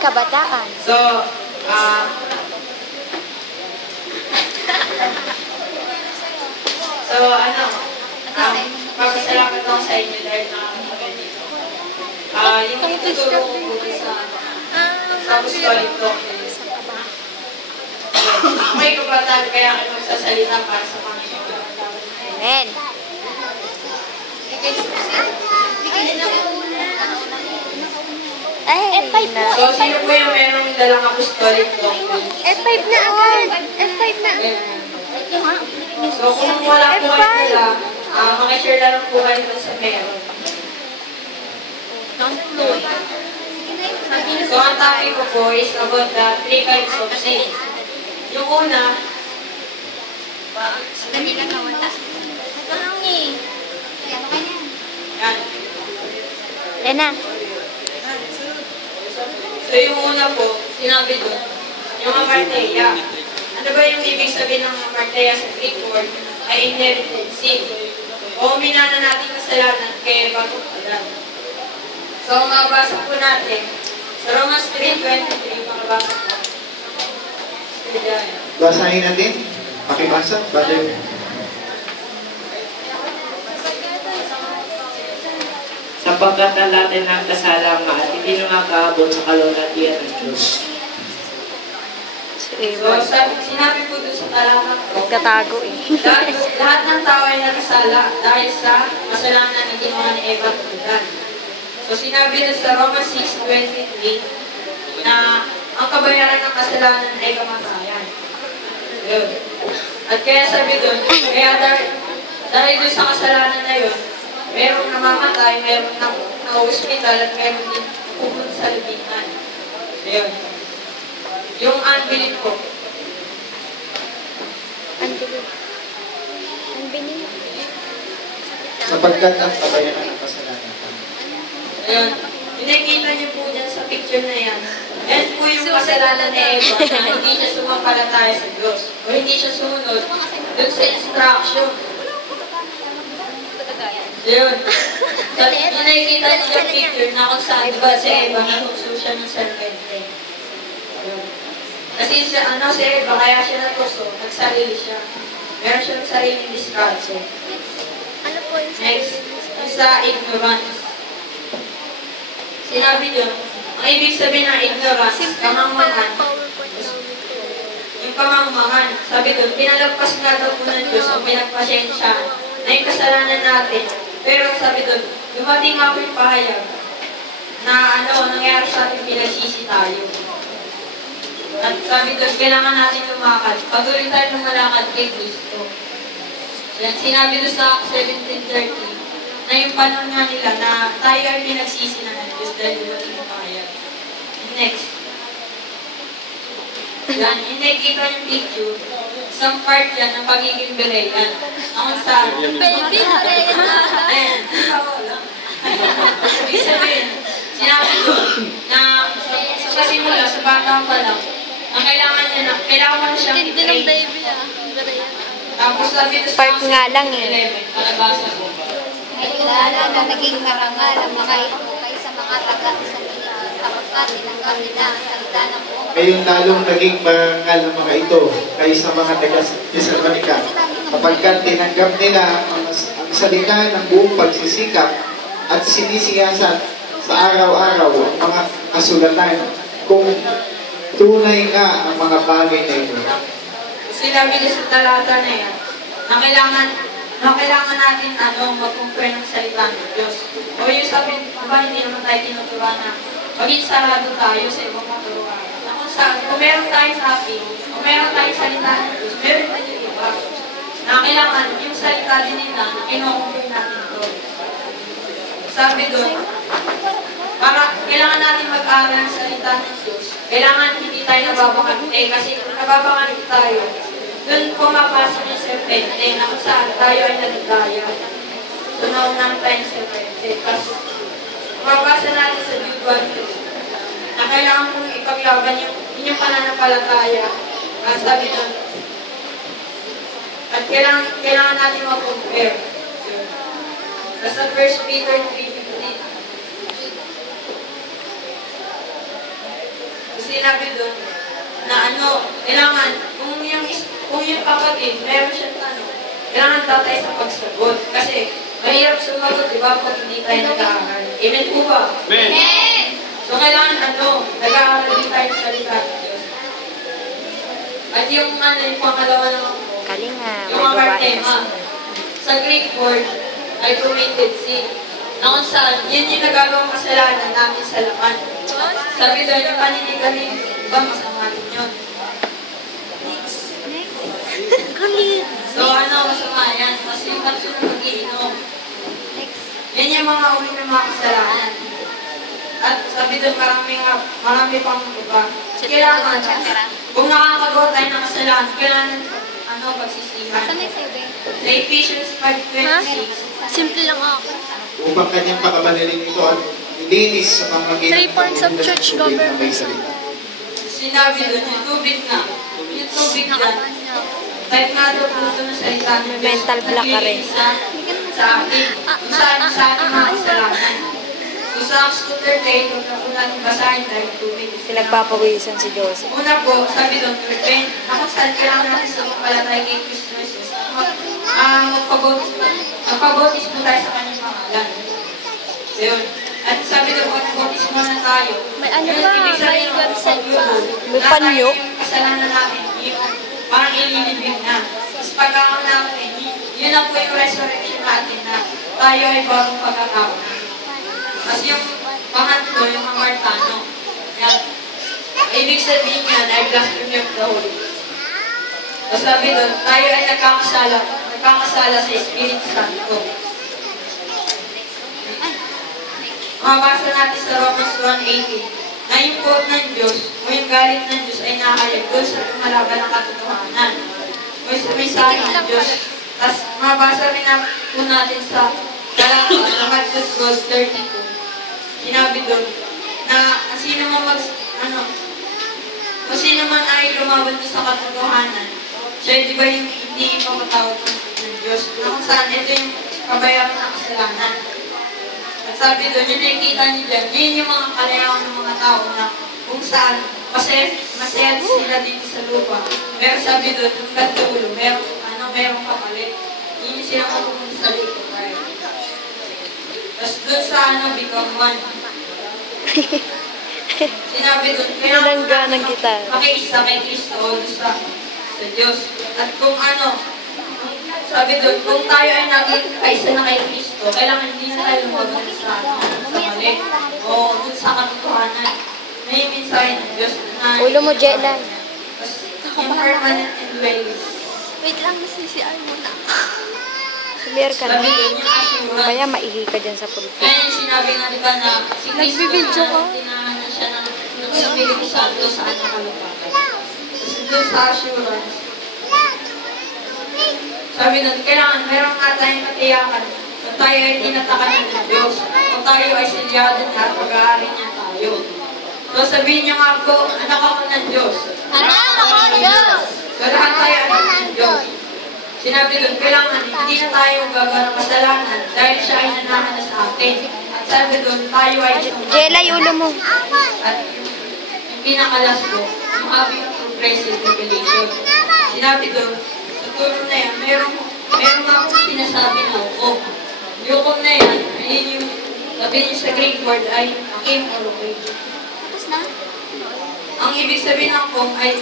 kabataan. So, papasalamat ako sa inyo dahil nakakapagod dito. Yung ituturo ko po sa apostolic doctrine. Ako'y kabataan kaya ako magsasalita para sa Panginoon. Amen. F5 na. So, sino po yung merong dalang apostolic doctrine? F5 na agad. F5 na. So, kung wala po kayo dala, makishare na lang po kayo sa meron. So, ang topic ko po is about the 3 kinds of sin. Yung una, Yan na. so yung una po, sinabi doon, yung amarteia. Ano ba yung ibig sabihin ng amarteia sa Greek word? Ay inherited sin. O minana natin kasalanan kaya bagong alam. So, mabasa po natin sa Romans 3:23, makabasa po. Basahin natin. Pakibasa, brother. Sapagkat ang lahat ng kasalanan at hindi nakakaabot sa kalulatian ng Diyos. So, sinabi po doon sa talata ko, Nagkatago eh. lahat ng tao ay nakasala dahil sa kasalanan na ginawa ni Eva at Adan. So, sinabi doon sa Romans 6:23 na ang kabayaran ng kasalanan ay kamatayan. Yun. At kaya sabi doon, kaya dahil doon sa kasalanan na yun, merong namamatay, merong na-hospital, at meron din pupunta sa libingan. Yun. Yung unbelief ko. Unbelief. Sapagkat ang kabayaran ng kasalanan. Ayun. Nakikita niyo po dyan sa picture na yan. Yan po yung kasalanan ni Eva na hindi siya sumampalataya sa Diyos. O hindi siya sumunod dun sa instruction. Yun. So, nakikita niyo sa picture na kung saan ba si Eva natukso siya ng serpente. Yun. Kasi siya, si Eva, kaya siya natukso, nagsarili siya. Meron siyang sariling diskarte. Ano po yung Next, sa ignorance. Sinabi niyo, ang ibig sabihin ng ignorance, kamangmangan. Yung kamangmangan, sabi doon, pinalagpas nga daw po ng Diyos o pinagpasensya na yung kasalanan natin. Pero sabi doon, dumating ako yung pahayag na nangyari sa atin pinagsisi tayo. At sabi doon, kailangan natin lumakad. Patuloy tayo lumalakad kay Kristo. Yan, sinabi doon sa 17:30, na yung panahon nga nila na tayo ay pinagsisi na ng Diyos dahil dumating yung pahayag. Next. Yan, yung nakikita yung picture, isang part yan ng pagiging Berean. Ang saan? Baby, Berean na. Ayan, wala. Ibig sabihin, sinabi doon na sa kasimula, sa bata pa lang, ang kailangan mo na siyang Hindi ng baby ah. Berean. Tapos sabi doon sa Part nga lang eh. 11, palabasa ko. Ay kilala na naging karangal ang mga ito kaysa mga taga-Tesalonika sapagkat tinanggap nila ang salita ng buong Ngayon lalong naging marangal ang mga ito kaysa mga taga-Tesalonika. Kapagkat tinanggap nila ang salita ng buong pagsisikap at sinisiyasan sa araw-araw ang mga kasulatan kung tunay nga ang mga bagay na ito. Sinabi niya sa talata na yan, na kailangan natin mag-compare ng salita ng Diyos. O yung sabi, hindi naman tayo tinuturuan na maging sarado tayo sa ibang maturuan. Kung meron tayong sabi, kung meron tayong salita ng Diyos, meron din yung iba. Na kailangan yung salita din nila na kino-compare natin ito. Sabi doon, kailangan natin mag-aaral ng salita ng Diyos. Kailangan hindi tayo nababakante kasi kung nababakante tayo, doon pumapasok yung serpente na kung saan tayo ay nagdaya. So, naunang tayo yung serpente. Tapos, mabasa natin sa Jude 1 na kailangan mong ipaglaban yung inyong pananampalataya. At sabi doon, at kailangan natin mag-compare. Tapos sa 1 Peter 3:15, sinabi doon na kailangan, kung yung kapatid, meron siyang tanong, kailangan tatay sa pagsagot. Kasi, mahirap sumagot, di ba, pag hindi tayo nag-aaral. Amen po ba? Amen! So, kailangan nag-aaral din tayo sa salita ng Diyos. At yung pangalawa naman po, Kalinga, yung mga tema, sa Greek word, ay committed sin. Na kung saan, yun yung nagagawang kasalanan namin sa laman. Sabi doon, yung paninigaling, iba masama din yun. So, masama yan. Kasi yung kapsunod mag-iinom. Yan yung mga uli ng mga kasalanan. At sabi doon, marami pang iba. Kailangan, kung nakakagawa tayo ng kasalanan, kailangan, pagsisihan. Saan yung sabi? Sa Ephesians 5:26, Simple lang ako. Upang kanyang pakabalilin ito at linis sa pamagitan 3 points of church government. sinabi doon, yung tubig na. Yung tubig na. Kahit nga daw po ito na salita ng Diyos. Mental block ka rin. Sa atin. Kung saan sa ating mga kasalanan. So sa Acts 2:38, huwag na po natin basahin dahil tubig. Pinagpapawisan si Joseph. Una po, sabi doon, repent. Na kung saan kailangan natin sa palatay kay Kristo Jesus. Magpabotis po tayo sa kanyang pangalan. So yun. At sabi doon, magpabotis muna tayo. May ano Yun, pa, ibig sabihin may ng website pa. pagluto, May na panyo. tayo yung kasalanan natin, yung parang ililibig na. Tapos pagkakaon natin, yun na po yung resurrection natin na tayo ay bagong pagkatao na. Tapos yung pangatlo, yung amartano. Yan. Ibig sabihin yan ay blasphemy of the Holy Ghost. Tapos sabi doon, tayo ay nagkakasala sa Espiritu Santo. Mabasa natin sa Romans 1:18 na yung quote ng Diyos o yung galit ng Diyos ay nakayag doon sa lumalaban ng katotohanan. O sa mensahe ng Diyos. Tapos mabasa rin na po natin sa Galatians, sa Matthew 12:32. Sinabi doon na kung sino man ay lumaban sa katotohanan, siya di ba yung hindi ipapatawad ng Diyos. Na kung saan ito yung kabayaran ng kasalanan. At sabi doon, yung nakikita niyo dyan, yun yung mga kalayawan ng mga tao na kung saan masaya sila dito sa lupa. Pero sabi doon, yung katulo, merong kapalit. Yun yung sila mapupunta sa lupa. Tapos doon sa become one. Sinabi doon, kailangan makiisa kay Kristo o sa Diyos. At sabi doon, kung tayo ay naging kaisa na kay Kristo, kailangan hindi na tayo lumabas sa mali o dun sa katotohanan. May mensahe ng Diyos na Ulo mo, Jela. yung permanent indwelling. Wait lang, CCR muna. Sumir ka na. Sabi doon, yung assurance. Mamaya maihi ka dyan sa pulpit. Kaya yung sinabi nga diba na si Kristo Nagbibidyo ka? tinahanan siya ng Espiritu Santo sa ating kalupatan. Kasi doon sa assurance, sabi nun, kailangan meron nga tayong katiyakan kung tayo ay tinatakanan ng Diyos. Kung tayo ay silyado niya at pag-aari niya tayo. So sabihin niyo nga po, anak ako ng Diyos. Anak ako ng Diyos! So lahat tayo anak ng Diyos. Sinabi doon, kailangan hindi na tayo gagawa ng kasalanan dahil siya ay nanahan na sa atin. At sabi doon, tayo ay Jela, yung ulo mo. at yung pinakalas po, yung having progressive revelation. Sinabi doon, sa tulong na yan, meron nga akong sinasabi na ukom. Yung ukom na yan, ayun yung, sabi niyo sa Greek word ay akim or okay. Tapos na? Ang ibig sabihin ng ukom ay,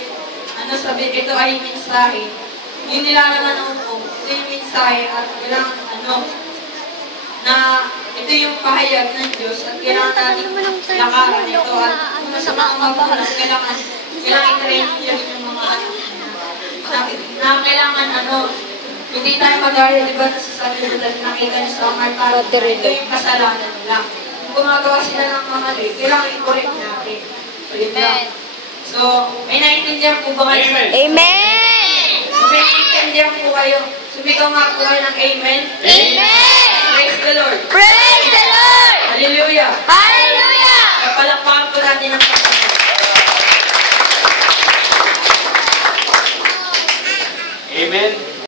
sabi, ito ay mensahe. Yung nilalaman ng ukom, ito yung mensahe at kailangan, na ito yung pahayag ng Diyos at kailangan natin lakaran ito at kung sa mga mabuhat, kailangan i-train niyo yung mga na kailangan hindi tayo mag-aaral, di ba, sa sabi nila, nakita niyo sa mga tao, ito yung kasalanan nila. Kung gumagawa sila ng mga mali, kailangan i-correct natin. So, yun lang. So, may naintindihan po ba kayo? Amen! Kung may naintindihan po kayo, sumigaw nga po kayo ng amen. Amen! Praise the Lord. Praise the Lord! Hallelujah. Hallelujah! Kapalakpakan po natin ang